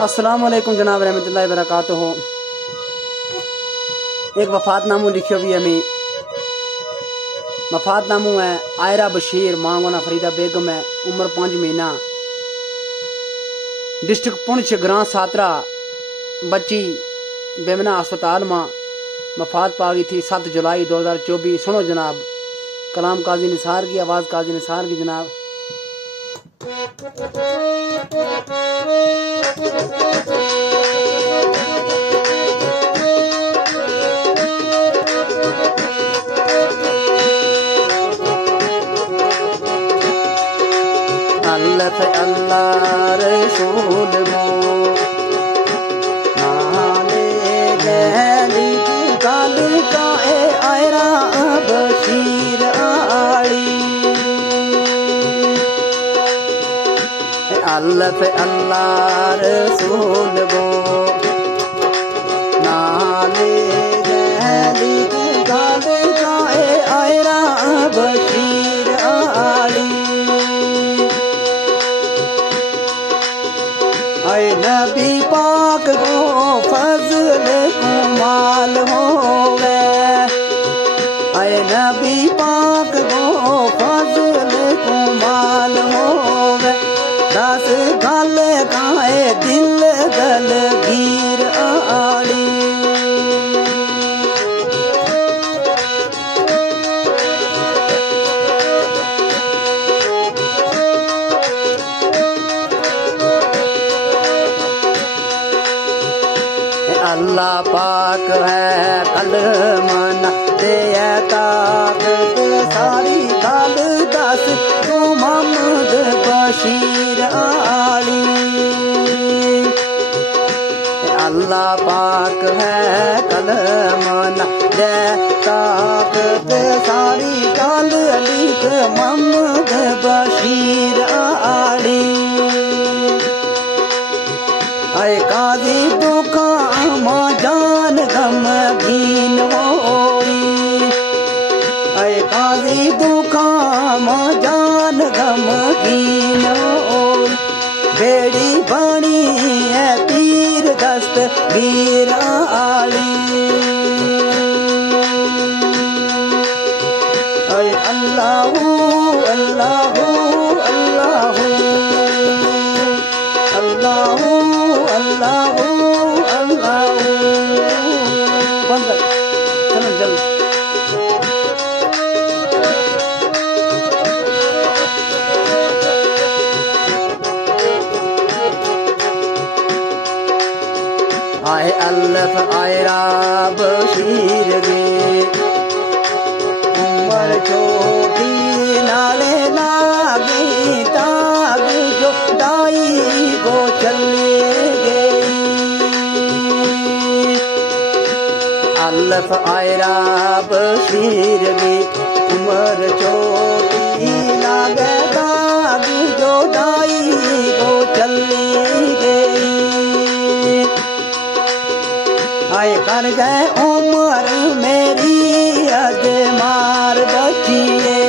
अस्सलाम वालेकुम जनाब रहमतुल्लाहि बरकातुहू। एक वफातनामू लिखियो भी हमें। वफातनामू है आयरा बशीर मांगोना फरीदा बेगम है, उम्र 5 महीना, डिस्ट्रिक्ट पुंछ, ग्रां सातरा। बच्ची बेमना अस्पताल में वफात पा गई थी 7 जुलाई 2024। सुनो जनाब, कलाम काजी निसार की, आवाज़ काजी निसार की जनाब। अल्लाह अल्लाह रसूल मो नाले गली काल का आयरा बशीर आली। अल्लाह अल्लाह रसूल मो नाले गली काल का आयरा बशीर आली। ऐ नबी पाक को फजल कुमाल होवे, ऐ नबी पाक को फजल कुमाल होवे। 10 गल काए दिल गल गीर आली। अल्लाह पाक है कलमना दे ताकत सारी गल दस तू मोहम्मद बशीर आली। अल्लाह पाक है कलमना दे ताकत सारी गल लिख मोहम्मद बशीर आली। ऐ काजी दुखा जान गमगीन होई, ऐ काजी दुखा जान गमगीन होई। बेड़ी बनी है तीर दस्त वीर आली। ऐ अल्लाहू अल्लाहू अल्लाहू अल्लाहू अल्लाहू अल्लाहू। बंद चलो जल्द। आए अल्लाह आयरा बशीर गे, उम्र छोटी नाले लागे ताग जो दाई को चले गई। अल्लाह आयरा बशीर गे, उम्र छोटी लागे ताग जो दाई को चली गई। आए कर गए उम्र मेरी अजमार बचिए,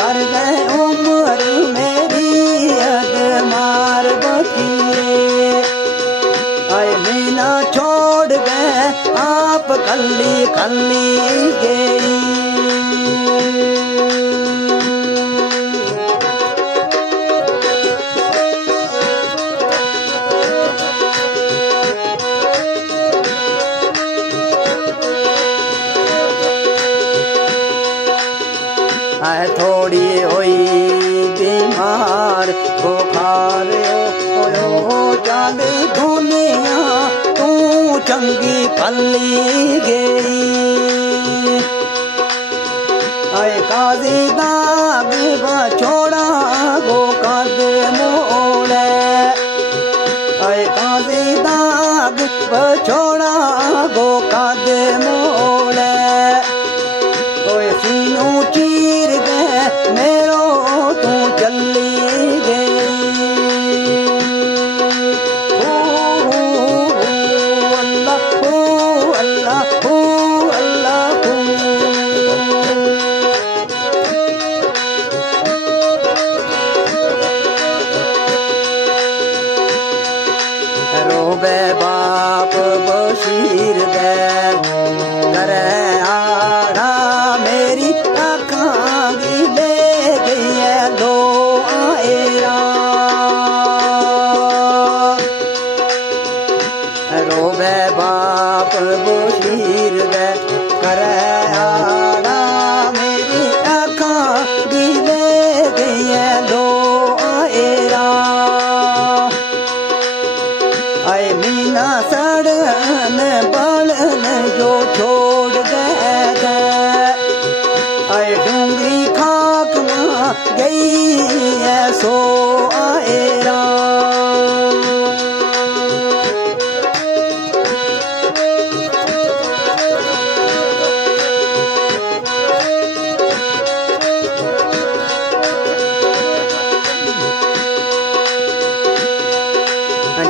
कर गए उम्र मेरी अजमार बचिए। आए मीना छोड़ गए आप कल्ली कल्ली गई। है थोड़ी होई बीमार बुखार हो चल दुनिया तू चंगी पल्ली गई। ऐ काजी दाग बछोड़ा गो कद मोड़े, ऐ काजी दाग बछोड़ा गो कद मोड़े। ओए सीनू चीर गए मेरो तू चली गई। अल्लाह अल्लाह अल्लाह।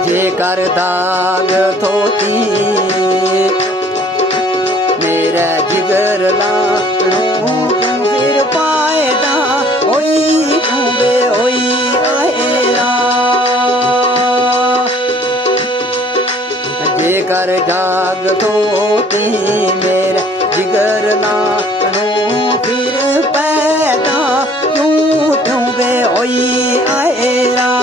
जेकर दाग थोती मेरा जिगर लाणो फिर पाएदा ओई बे ओई आएरा जेकर दाग थोती मेरा जिगर लाणो फिर पैदा क्यों बे ओई आएरा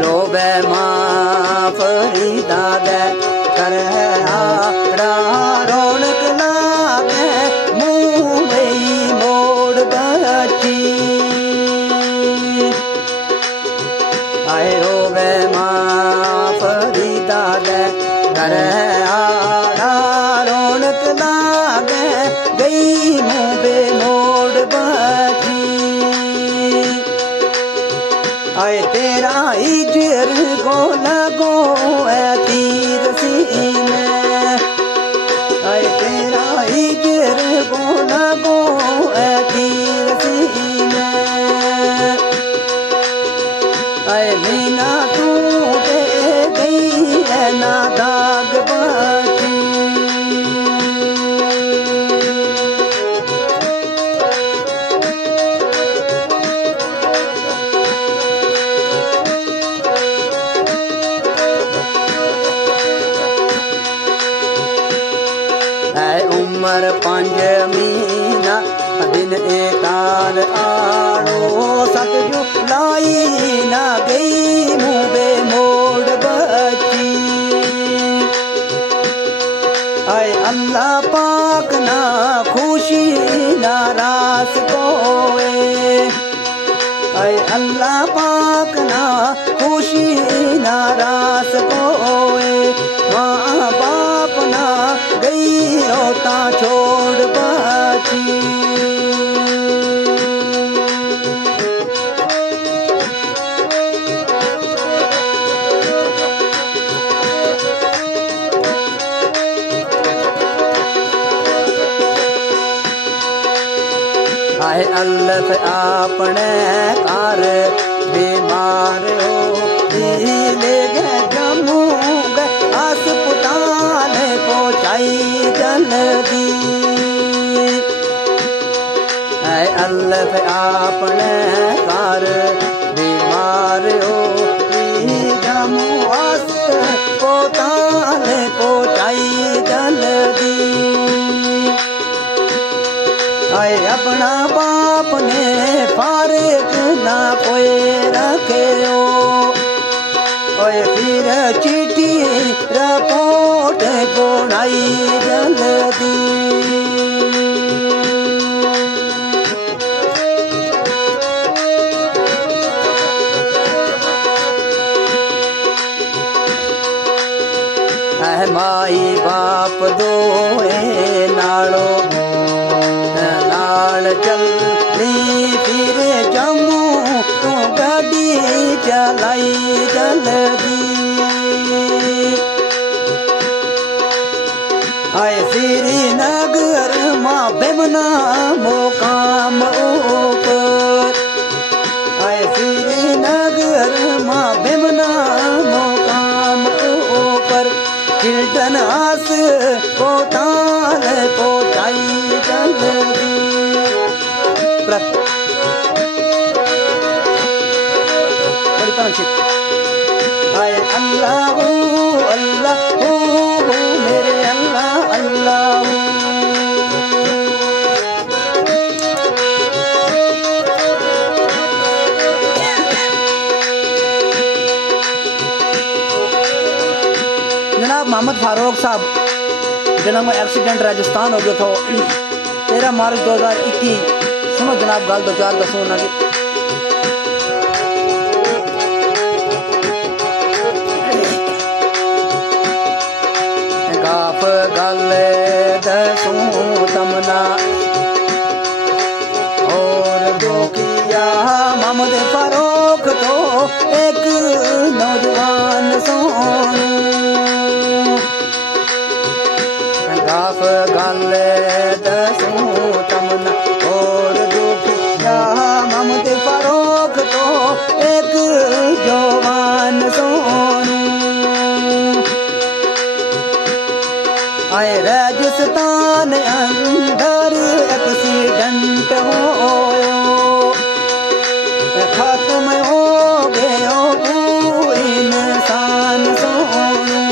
रोबे माँ फरीदा दे कर आड़ा रौनक लागे मुँह में मोड़ बची आए रोबे माँ फरीदा दे कर आड़ा रौनक लागे गई मुँह पे मोड़ बची आए तेरा इजर को लगो तीर सीने आए तेरा इजर को लगो तीर सीने आए बिना तू दे गई है ना दाग बची उमर 5 महीना दिन एकार आड़ो 7 जुलाई ना गई मुँह बे मोड़ बची आए अल्लाह पाक ना खुशी नाराज कोए आए अल्लाह पाक ना खुशी नाराज कोए माँ बाप ना गई रोता छोड़ बची आए अल्लाह अपने कार बीमार हो ले गए जम्मू गए अस्पताल पहुँचाई जल्दी आए अल्लाह अपने कार बीमार हो जम्मू अस्पताल पहुँचाई जल्दी आए अपना बाप ने फारिग ना कोई रखे हो ओए फिर चिट्ठी रिपोर्ट बनाई जल्दी माई बाप दोए नालो चलनी फिर जम्मू तो गाड़ी चलाई जल्दी आए श्रीनगर माँ बेमना मुकाम ऊपर आए श्रीनगर माँ बेमना मुकाम ऊपर चिल्ड्रन अस्पताल पहुँचाई जल्दी आए अल्लाह अल्लाह मेरे अल्लाह अल्लाह जनाब मोहम्मद फारूक साहब जिन्हों में एक्सीडेंट राजस्थान हो गया था 13 मार्च 2021। सुनो जनाब गल दो चार दसो उन्होंने गाफ गल दसूं तमना और दो किया मोहम्मद फारूक तो एक नौजवान सोनू गाफ गल दसूं तमना और दो किया मोहम्मद फारूक तो एक जवान सोनू आए राजस्थान अंदर एक्सीडेंट होयो खत्म हो गयो इंसान सोनू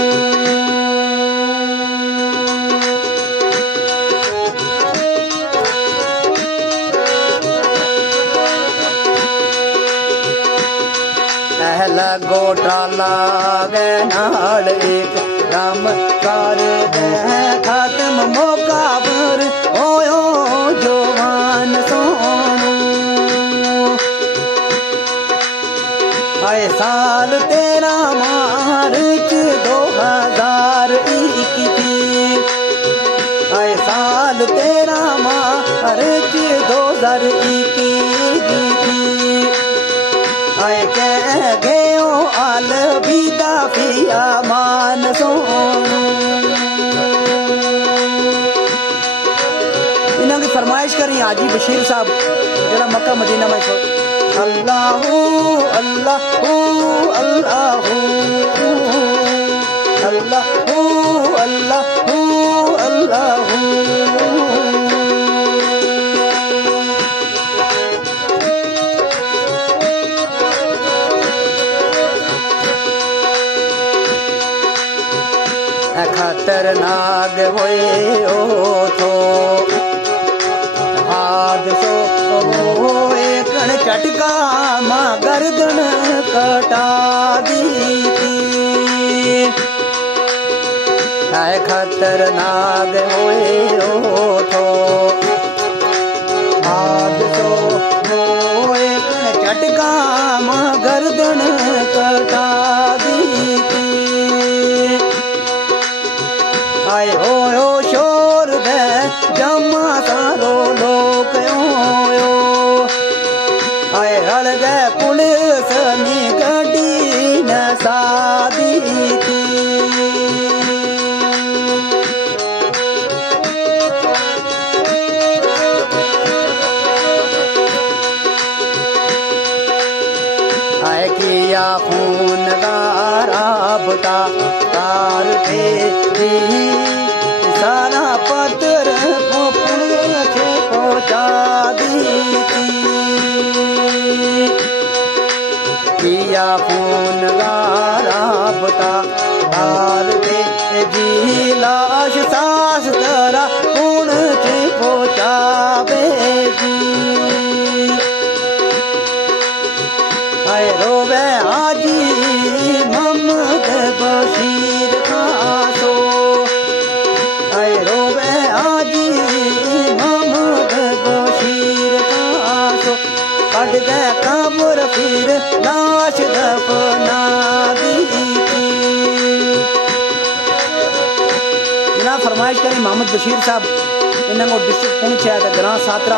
पहला घोटाला वे नाल एक काम कर दे खत्म मौका पर होयो जवान सोनू आए साल 13 मार्च 2021 आए साल 13 मार्च 2021 आए कह गयो अलविदा पिया मान सोनू इन्हों की फरमाइश करी हाजी बशीर साहब जरा मक्का मदीना में अल्लाहू अल्लाहू अल्लाहू अल्लाहू अल्लाहू अल्लाहू खतरनाक होए ओ थो हादसो होए कण चटका मां गर्दन कटा दी है खतरनाक होए ओ थो हादसो होए कण चटका मां गर्दन कटा दी आए होयो शोर दे जमा सारो लोक होयो आए हल दे पुलिस नी गड्डी न सादी थी आए किया खून गारा बुता तार पे सारा पत्र पुलिस पहुंचा दी किया खून गारा बुता तार पे जी लाश सास तरा खून से पहुंचा बेजी आए रोवे आजी मोहम्मद बशीर खासो आए रोवे आजी मोहम्मद बशीर खासो कट गए कब्र फिर लाश दफना दी जनाब फरमाइश करी मोहम्मद बशीर साहब इन्होंने डिस्ट्रिक्ट पुंछ है ग्रां सातरा